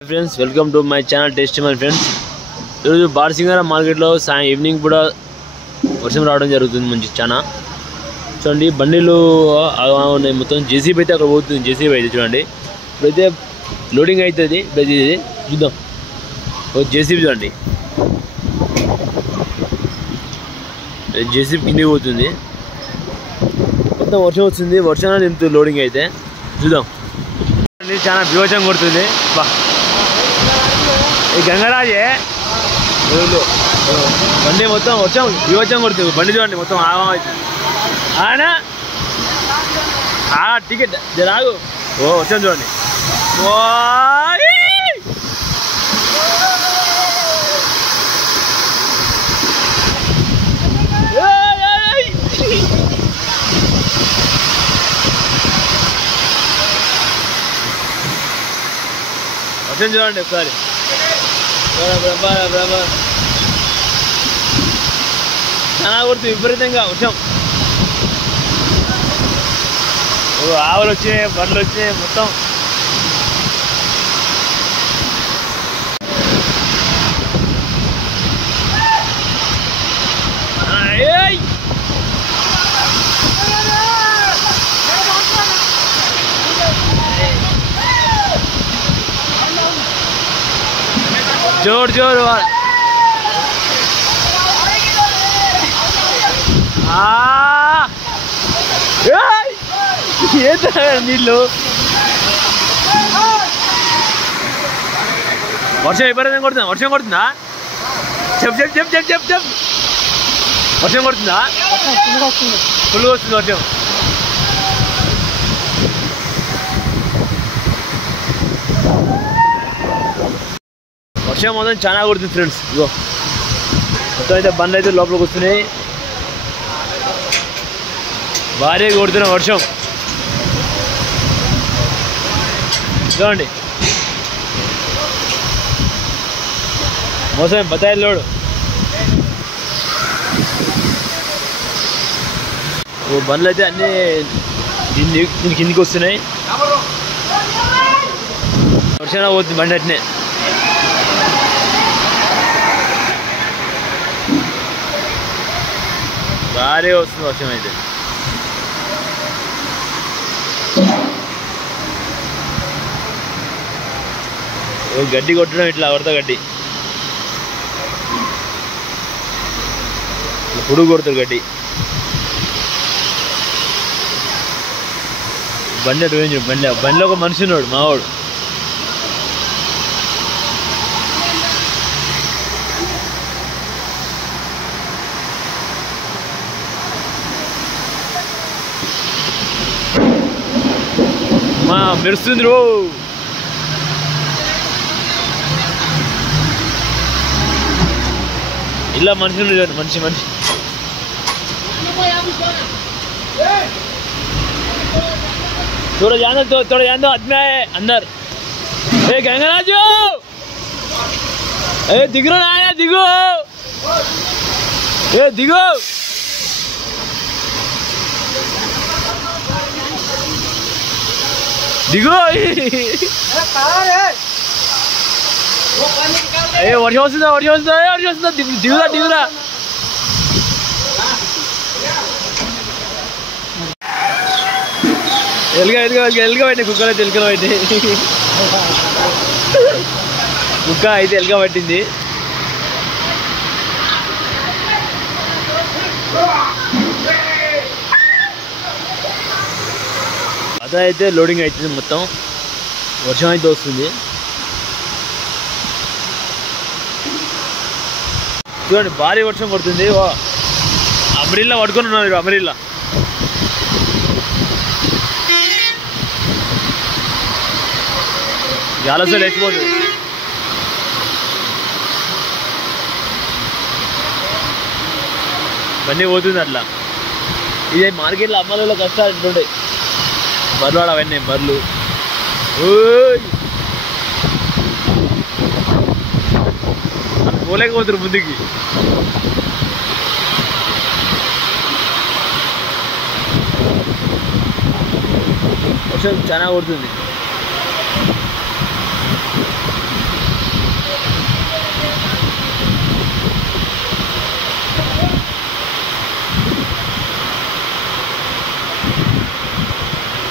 Friends welcome to my channel test my friends बारसिंगारा market evening కూడా వర్షం రావడం జరుగుతుంది మంచి చాలా చూడండి బండిలు ఉన్నాయి మొత్తం జేసీబీ అయితే అక్కడ పోతుంది జేసీబీ అయితే చూడండి ఇప్పుడైతే లోడింగ్ అవుతుంది ఇది చూద్దాం జేసీబీ చూడండి జేసీబీ కిందికి పోతుంది మొత్తం వర్షం వస్తుంది వర్షాన్ని నింపుతుంది లోడింగ్ అయితే చూద్దాం చాలా బీభత్సం కొడుతుంది బా ఈ గంగరాజే బండి మొత్తం వర్షం బీభత్సం కొడుతుంది బండి చూడండి మొత్తం ఆగం అవుతుంది ఆయన టికెట్ జరాగు ఓ వర్షం చూడండి వర్షం చూడండి ఒకసారి చాలా కొడుతుంది విపరీతంగా వర్షం ఆవులు వచ్చినాయి బండ్లు వచ్చినాయి మొత్తం जोर जोर नीళ్ళు వర్షం విపరీతంగా కొడుతుందా వర్షం కొడుతుందా చెప్ చెప్ చెప్ చెప్ చెప్ చెప్ వర్షం కొడుతుందా ఫుల్ వస్తుంది వర్షం వర్షం మొత్తం చాలా కొడుతుంది ఫ్రెండ్స్ ఇగో మొత్తం అయితే బండ్లు అయితే లోపలికి వస్తున్నాయి భారీగా కొడుతున్న వర్షం చూడండి మోసం బతాయి లోడు బండ్లు అయితే అన్నీ దీని కిందికి వస్తున్నాయి వర్షం పోతుంది బండి అట్నే భారీగా వస్తుంది వర్షం అయితే గడ్డి కొట్టడం ఇట్లా కొడతా గడ్డి పురుగు కొడతారు గడ్డి బండి అటు పోయింది బండిలో ఒక మనిషి ఉన్నాడు మావాడు మా మెరుస్తుంది రో ఇలా మనిషి మనిషి మనిషి थोड़ा जान दो आदमी आए अंदर गंगराजू दिग रहा आया दिगो दिगो दिगो వర్షం వస్తుందా దిగురా ఎలుగా పట్టింది కుక్కలు అయితే ఎలుకలు పట్టి కుక్క అయితే ఎలుక పట్టింది అదైతే లోడింగ్ అవుతుంది మొత్తం వర్షం అయితే వస్తుంది చూడండి భారీ వర్షం పడుతుంది అమరిల్లా పట్టుకొని ఉన్నారు అమరిల్లా జాలసలు లేచిపోతుంది బండి పోతుంది అట్లా ఇదే మార్కెట్లో అమ్మాయిల కష్టాలు ఉంటుంటాయి బర్లు అవన్నీ బర్లు పోలేకపోతారు ముందుకి వర్షం చాలా కొడుతుంది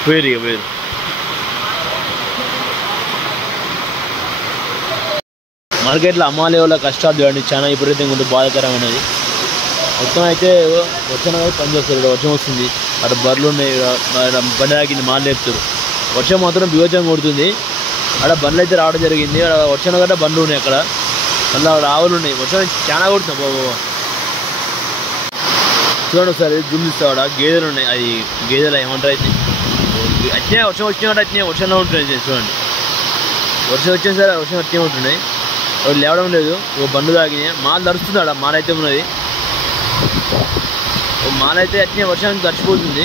పోయిరు మార్కెట్లో అమ్మాలి వాళ్ళ కష్టాలు చూడండి, చాలా విపరీతంగా ఉంటుంది, బాధాకరమైనది. మొత్తం అయితే వర్షం పని చేస్తారు. ఇక్కడ వర్షం వస్తుంది, అక్కడ బర్రెలు ఉన్నాయి, బండి తాకింది, మాలు లేపుతారు. వర్షం మాత్రం బీభత్సంగా కొడుతుంది. అక్కడ బండ్లు అయితే రావడం జరిగింది. అక్కడ వర్షం గట్ట బండ్లు ఉన్నాయి, అక్కడ మళ్ళీ అక్కడ ఆవులు ఉన్నాయి. వర్షం చాలా కొడుతుంది బాబు. చూడండి ఒకసారి జూమ్ చూస్తే అక్కడ గేదెలు ఉన్నాయి. అది గేదెలు ఏమంటారు అయితే అట్నే వర్షం వచ్చినా అట్నే వర్షంలో ఉంటున్నాయి. చూడండి వర్షం వచ్చినా సరే వర్షం అట్నే ఉంటున్నాయి. అవి లేవడం లేదు. ఓ బండ్లు తాగినాయి, మాలు తరుస్తుంది. అక్కడ మాల అయితే ఉన్నది, మాల అయితే అట్నే వర్షానికి తడిచిపోతుంది.